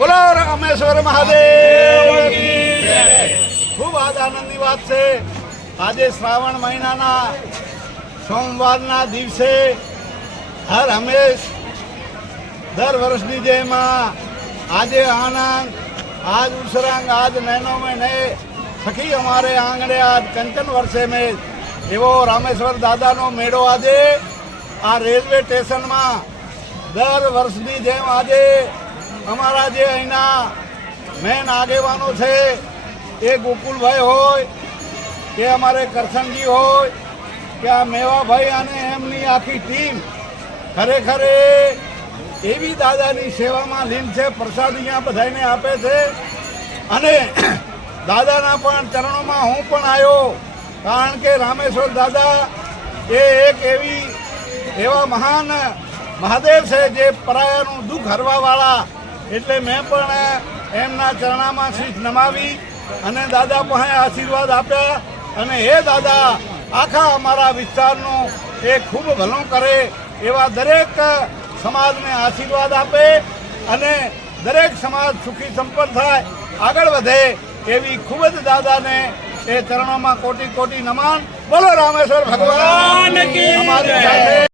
બોલો રામેશ્વર મહાદેવ ખૂબ આનંદની વાત છે। આજે શ્રાવણ મહિનાના સોમવારના દિવસે હર હંમેશ દર વર્ષની જેમ આજે આનંદ आज उसरंग आज नैनो में नए सखी हमारे आंगणे आज कंचन वर्षे में एवो रामेश्वर दादा नो मेड़ो आजे आ रेलवे स्टेशन में दर वर्षनी जेम आजे अमारा जे अहीना मेन आगेवानो छे ए गोकुल भाई होय के अमारे करशनजी होय के आ मेवा भाई अने एमनी आखी टीम खरेखर एवी दादानी सेवामां लीन छे। प्रसाद अहींया बधाईने आपे छे अने दादाना पण चरणोमां हूँ पण आव्यो कारण के रामेश्वर दादा ए एक एवा महान महादेव छे जे परायानुं दुख हरवावाळा एटले मैं पण एमना चरणामां शीश नमावी अने दादा पासे आशीर्वाद आप्या अने हे दादा आखा अमारा विस्तारनुं ए खूब भલું करे एवा दरेक समाज ने आशीर्वाद आपे अने दरेक समाज सुखी संपन्न थाय आगळ वधे एवी खूब ज दादा ने ए चरणों में कोटि कोटि नमन। बोलो रामेश्वर भगवान की।